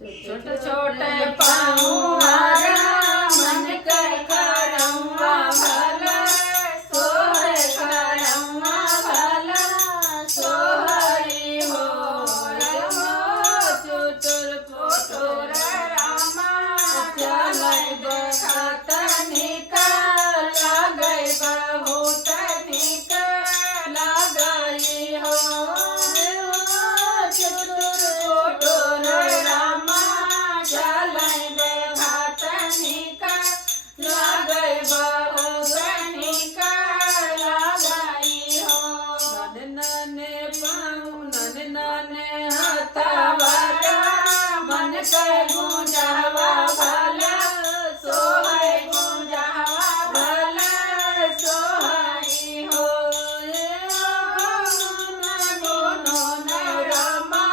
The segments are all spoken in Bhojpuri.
छोटे छोटे पाहुआरा मन कर करौआ भला सोहर करौआ भला सोहरी हो रमो चुटुर पुटुर रामा चलै बखत निकल गई बहुत निकल गई हो चुटुर पुटुर रामा चलै बखत निकल गई बहुत निकल गई हो नन्हे पाँव नन्हे हथवा मन कर गुंजवा भला सोहै गुंजवा भला सोहरी हो गोनो नमा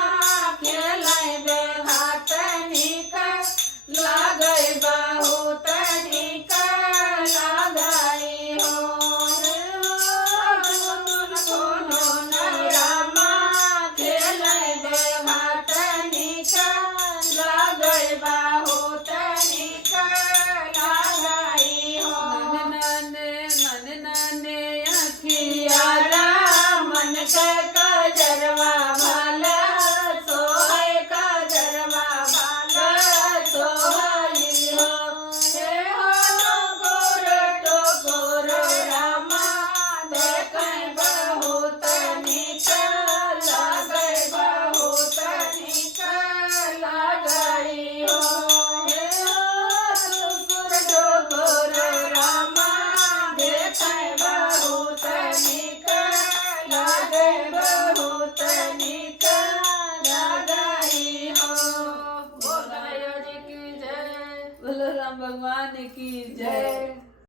खेलै बेघात निकल गई बहुत निकल गई हो गोनो नमा खेलै बेघात निकल गई बहुत निकल गई हो नन्हे अखियारा मन के कजरवा भला सोहै कजरवा भला सोहरी हो टोकोर रामा देखै बहुत निकल गई बहुत निकल गई हो टोकोर रामा देखै बहुत निकल गई बहुत निकल गई हो बोलो राम की जय। बोलो राम भगवान की जय।